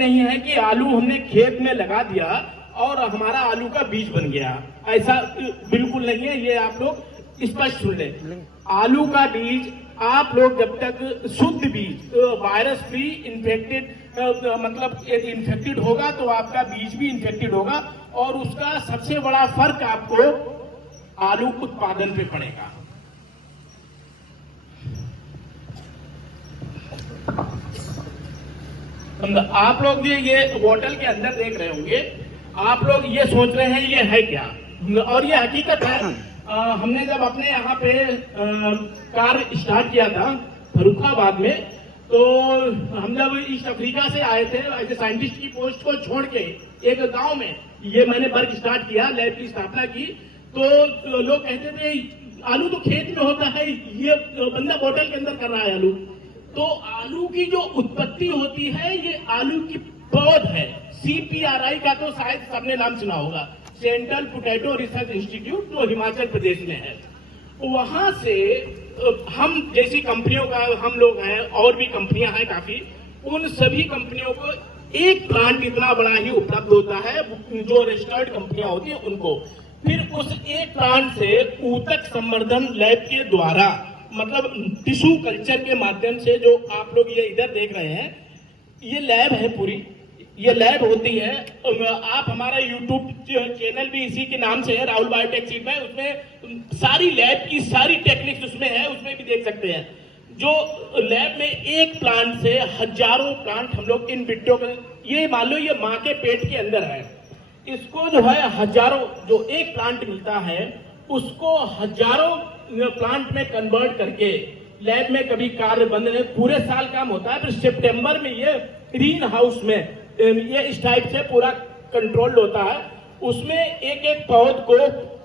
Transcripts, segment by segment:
नहीं है कि आलू हमने खेत में लगा दिया और हमारा आलू का बीज बन गया, ऐसा बिल्कुल नहीं है। ये आप लोग स्पष्ट सुन लें। आलू का बीज आप लोग जब तक शुद्ध बीज वायरस फ्री इन्फेक्टेड मतलब इन्फेक्टेड होगा तो आपका बीज भी इन्फेक्टेड होगा और उसका सबसे बड़ा फर्क आपको आलू उत्पादन पे पड़ेगा। आप लोग ये बोतल के अंदर देख रहे होंगे, आप लोग ये सोच रहे हैं ये है क्या, और ये हकीकत है। हमने जब अपने यहाँ पे कार्य स्टार्ट किया था फर्रुखाबाद में, तो हम जब ईस्ट अफ्रीका से आए थे एज ए साइंटिस्ट की पोस्ट को छोड़ के एक गांव में ये मैंने वर्क स्टार्ट किया, लैब की स्थापना की, तो लोग कहते थे आलू तो खेत में होता है, ये बंदा बोतल के अंदर कर रहा है आलू। तो आलू की जो उत्पत्ति होती है ये आलू की पौध है। CPRI का तो शायद सबने नाम सुना होगा, सेंट्रल पोटैटो रिसर्च इंस्टीट्यूट, जो हिमाचल प्रदेश में है। वहां से हम जैसी कंपनियों का हम लोग हैं और भी कंपनियां हैं काफी, उन सभी कंपनियों को एक प्लांट इतना बड़ा ही उपलब्ध होता है, जो रजिस्टर्ड कंपनियां होती हैं उनको। फिर उस एक प्लांट से ऊतक संवर्धन लैब के द्वारा, मतलब टिश्यू कल्चर के माध्यम से, जो आप लोग ये इधर देख रहे हैं, ये लैब है पूरी, ये लैब होती है। आप हमारा यूट्यूब चैनल भी इसी के नाम से है, राहुल बायोटेक सीड में, उसमें सारी लैब की सारी टेक्निक्स उसमें है, उसमें भी देख सकते हैं। जो लैब में एक प्लांट से हजारों प्लांट हम लोग इन बिट्टों में, ये मान लो ये माँ के पेट के अंदर है, इसको जो है हजारों, जो एक प्लांट मिलता है उसको हजारों प्लांट में कन्वर्ट करके लैब में कभी कार्य बंद नहीं, पूरे साल काम होता है। फिर सितंबर में ये ग्रीन हाउस में ये इस टाइप से पूरा कंट्रोल्ड होता है। उसमें एक एक पौध को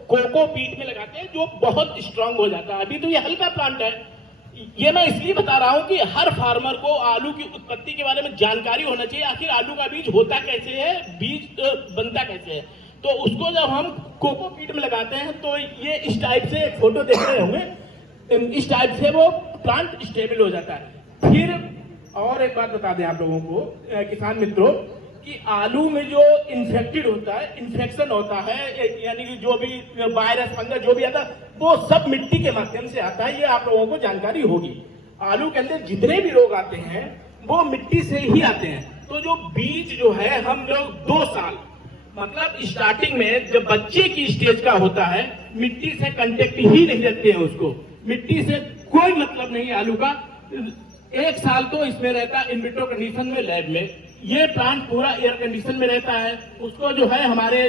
कोकोपीट में लगाते हैं जो बहुत स्ट्रांग हो जाता है। अभी तो ये हल्का प्लांट है। ये मैं इसलिए बता रहा हूं कि हर फार्मर को आलू की उत्पत्ति के बारे में जानकारी होना चाहिए, आखिर आलू का बीज होता कैसे है, बीज बनता कैसे है। तो उसको जब हम कोकोपीट में लगाते हैं तो ये इस टाइप से फोटो देख रहे होंगे, इस टाइप से वो प्लांट स्टेबल हो जाता है। फिर और एक बात बता दें आप लोगों को किसान मित्रों, कि आलू में जो इन्फेक्टेड होता है, इन्फेक्शन होता है, यानी कि जो भी वायरस फंगस जो भी आता है वो सब मिट्टी के माध्यम से आता है। ये आप लोगों को जानकारी होगी। आलू के अंदर जितने भी रोग आते हैं वो मिट्टी से ही आते हैं। तो जो बीज जो है हम लोग 2 साल, मतलब स्टार्टिंग में जब बच्चे की स्टेज का होता है, मिट्टी से कांटेक्ट ही नहीं रखते हैं, उसको मिट्टी से कोई मतलब नहीं आलू का। 1 साल तो इसमें रहता है इनविट्रो कंडीशन में लैब में, ये प्लांट पूरा एयर कंडीशन में रहता है। उसको जो है हमारे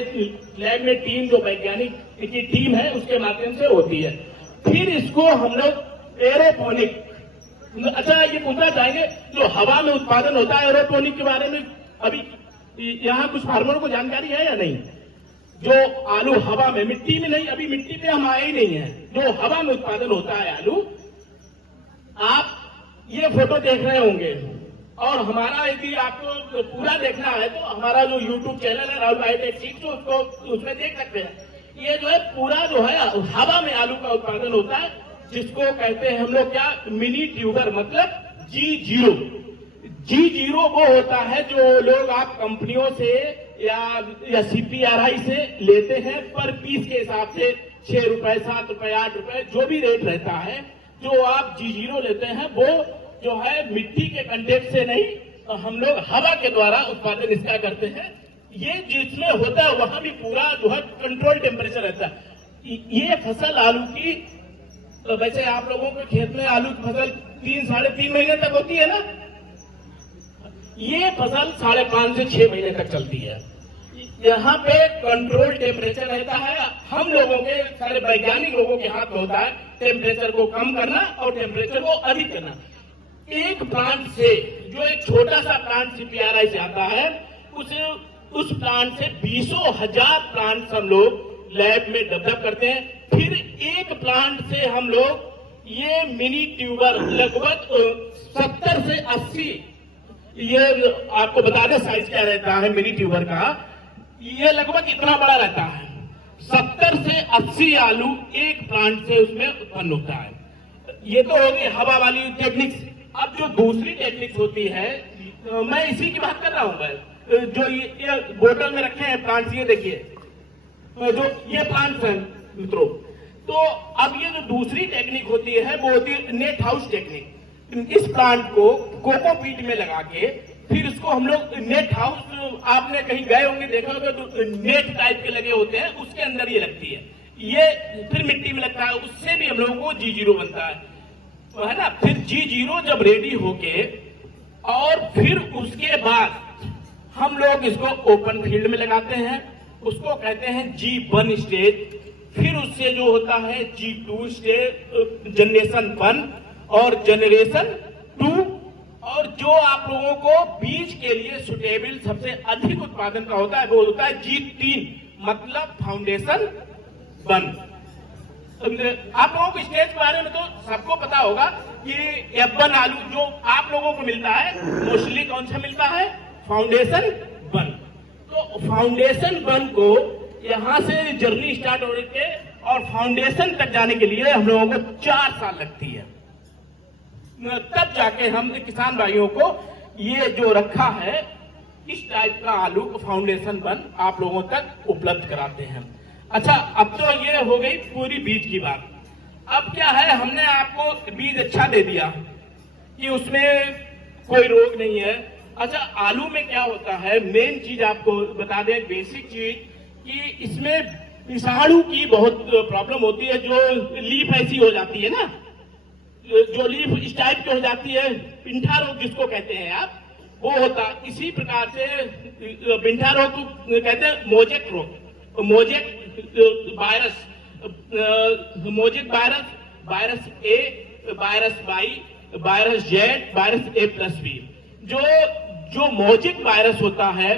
लैब में टीम, जो वैज्ञानिक की टीम है उसके माध्यम से होती है। फिर इसको हम लोग एरोपोनिक, अच्छा ये पूछना चाहेंगे जो हवा में उत्पादन होता है एरोपोनिक के बारे में अभी यहाँ कुछ फार्मरों को जानकारी है या नहीं? जो आलू हवा में, मिट्टी में नहीं, अभी मिट्टी पे हम आए ही नहीं है, जो हवा में उत्पादन होता है आलू, आप ये फोटो देख रहे होंगे। और हमारा यदि आपको पूरा देखना है तो हमारा जो यूट्यूब चैनल है राहुल बायोटेक सीड, तो उसको उसमें देख सकते हैं। ये जो है पूरा जो है हवा में आलू का उत्पादन होता है, जिसको कहते हैं हम लोग क्या, मिनी ट्यूबर, मतलब G0। G0 वो होता है जो लोग आप कंपनियों से या CPRI से लेते हैं पर पीस के हिसाब से, 6 रुपए, 7 रुपए, 8 रुपए, जो भी रेट रहता है। जो आप G0 लेते हैं वो जो है मिट्टी के कंटेक्ट से नहीं, हम लोग हवा के द्वारा उत्पादन इसका करते हैं। ये जिसमें होता है वहां भी पूरा जो है कंट्रोल टेम्परेचर रहता है। ये फसल आलू की, वैसे आप लोगों के खेत में आलू की फसल 3 साढ़े 3 महीने तक होती है ना, ये फसल 5.5 से 6 महीने तक चलती है। यहाँ पे कंट्रोल टेम्परेचर रहता है। हम लोगों के, सारे वैज्ञानिक लोगों के हाथ में होता है टेम्परेचर को कम करना और टेम्परेचर को अधिक करना। एक प्लांट से, जो एक छोटा सा प्लांट CPRI से आता है, उस प्लांट से 20,000 प्लांट हम लोग लैब में डेवलप करते हैं। फिर एक प्लांट से हम लोग ये मिनी ट्यूबर लगभग 70 से 80, ये आपको बता दें साइज क्या रहता है मिनी ट्यूबर का, ये लगभग इतना बड़ा रहता है। 70 से 80 आलू एक प्लांट से उसमें उत्पन्न होता है। ये तो होगी हवा वाली टेक्निक्स। अब जो दूसरी टेक्निक्स होती है मैं इसी की बात कर रहा हूं। मैं जो ये बोतल में रखे हैं प्लांट्स, ये देखिए जो ये प्लांट्स हैं मित्रों। तो अब ये जो दूसरी टेक्निक होती है वो होती है नेट हाउस टेक्निक। इस प्लांट को कोकोपीट में लगा के फिर उसको हम लोग नेट हाउस, आपने कहीं गए होंगे देखा होगा तो नेट टाइप के लगे होते हैं, उसके अंदर ये लगती है। ये फिर मिट्टी में लगता है, उससे भी हम लोगों को G0 बनता है, तो है ना। फिर G0 जब रेडी होके और फिर उसके बाद हम लोग इसको ओपन फील्ड में लगाते हैं, उसको कहते हैं G1 स्टेज। फिर उससे जो होता है G2 स्टेज, जनरेशन 1 और जनरेशन 2। और जो आप लोगों को बीज के लिए सुटेबल सबसे अधिक उत्पादन का होता है वो होता है G3, मतलब फाउंडेशन 1। आप लोगों को स्टेज के बारे में तो सबको पता होगा कि F1 आलू जो आप लोगों को मिलता है मोस्टली कौन सा मिलता है, फाउंडेशन 1। तो फाउंडेशन 1 को यहां से जर्नी स्टार्ट हो रही है और फाउंडेशन तक जाने के लिए हम लोगों को 4 साल लगती है। तब जाके हम किसान भाइयों को ये जो रखा है इस टाइप का आलू फाउंडेशन 1 आप लोगों तक उपलब्ध कराते हैं। अच्छा, अब तो ये हो गई पूरी बीज की बात। अब क्या है, हमने आपको बीज अच्छा दे दिया कि उसमें कोई रोग नहीं है। अच्छा, आलू में क्या होता है, मेन चीज आपको बता दें, बेसिक चीज, कि इसमें विषाणु की बहुत प्रॉब्लम होती है। जो लीफ ऐसी हो जाती है ना, जो लीफ इस टाइप की हो जाती है, पिंठा रोग जिसको कहते हैं आप, वो होता। इसी प्रकार से पिंठा रोग को कहते हैं मोजेक रोग, mosaic virus, mosaic virus, virus A, virus Y, virus Z, virus A+B। जो मोजेक वायरस होता है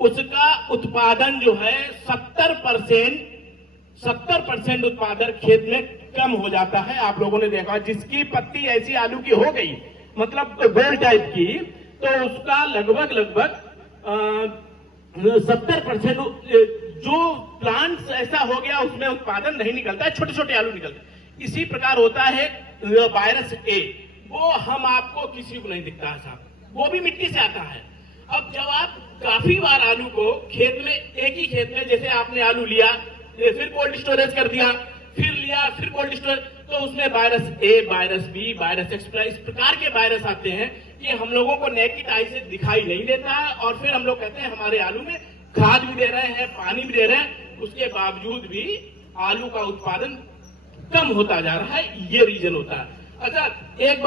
उसका उत्पादन जो है 70% उत्पादन खेत में कम हो जाता है। आप लोगों ने देखा, जिसकी पत्ती ऐसी आलू की हो गई, मतलब गोल टाइप की, तो उसका लगभग 70% जो प्लांट्स ऐसा हो गया उसमें उत्पादन नहीं निकलता है, छोटे छोटे आलू निकलते हैं। इसी प्रकार होता है वायरस ए, वो हम आपको किसी को नहीं दिखता है साहब, वो भी मिट्टी से आता है। अब जब आप काफी बार आलू को खेत में, एक ही खेत में, जैसे आपने आलू लिया फिर कोल्ड स्टोरेज कर दिया, फिर लिया फिर कोल्ड स्टोरेज, तो उसमें virus A, virus B, virus x, इस प्रकार के वायरस आते हैं कि हम लोगों को नेकेड आई से दिखाई नहीं देता है। और फिर हम लोग कहते हैं हमारे आलू में खाद भी दे रहे हैं, पानी भी दे रहे हैं, उसके बावजूद भी आलू का उत्पादन कम होता जा रहा है। ये रीजन होता है। अच्छा, एक बार